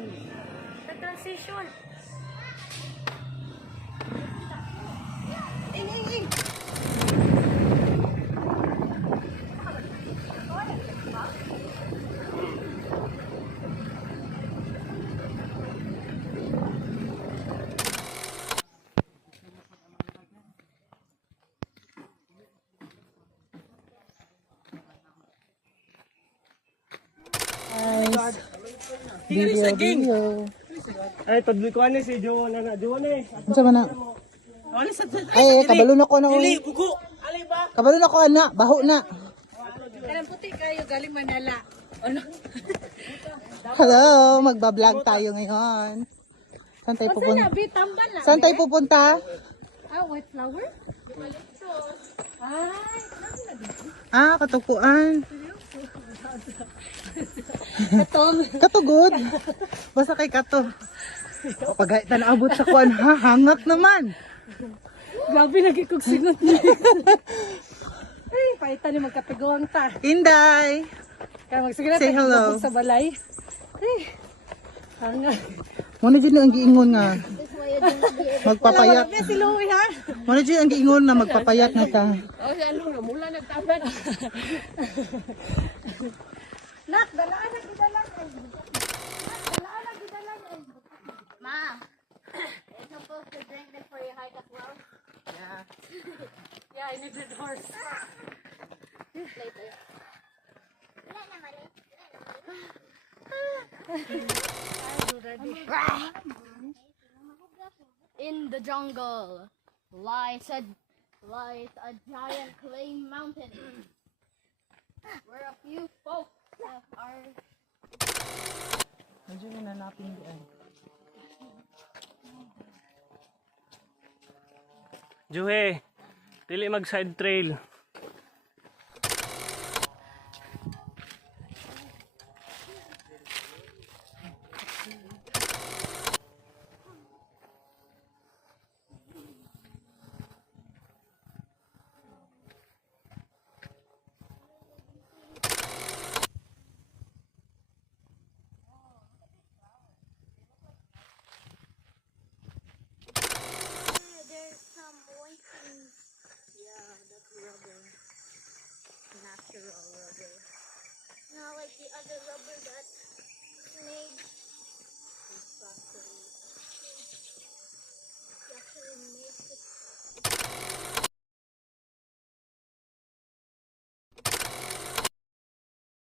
The transition. Video. Ay, tadli ko ani si Jowo na Jowo na eh. Unsa man na? Ay, kabalon ako na Dili, oy. bugo. Alay ba? Kabalon ako ana, baho na. Kanang puti kayo galing Manila. Ano? Hello, magba-vlog tayo ngayon. Saan tayo pupunta? Bitambal na. Saan tayo pupunta? Ah, white flower? Ay, Katukuan. katong. Katugod. Basta kay kato. Pag abot sa kuan ha, hangak naman. Grabe lagi kong sinot niya. Ay, paitan ni magkapiguang ta. Inday. Kaya magsigla Say hello. sa balay. Ay, hanga. Muna dyan ang giingon nga. Magpapayat. Wala si Louie ha? Muna dyan ang giingon na magpapayat na ta. O, si ano na, mula nagtaban. Nak, dalaan na gidalan. Dalaan na gidalan. Ma, you're supposed to drink before you hike as well. Yeah, I need the horse. Later. Wala naman eh. In the jungle lies a giant clay mountain where a few folks are. Medyo nanapin diyan. Juhe, dili mag side trail. There's some moistness. Yeah, that's rubber. Natural rubber. Not like the other rubber that's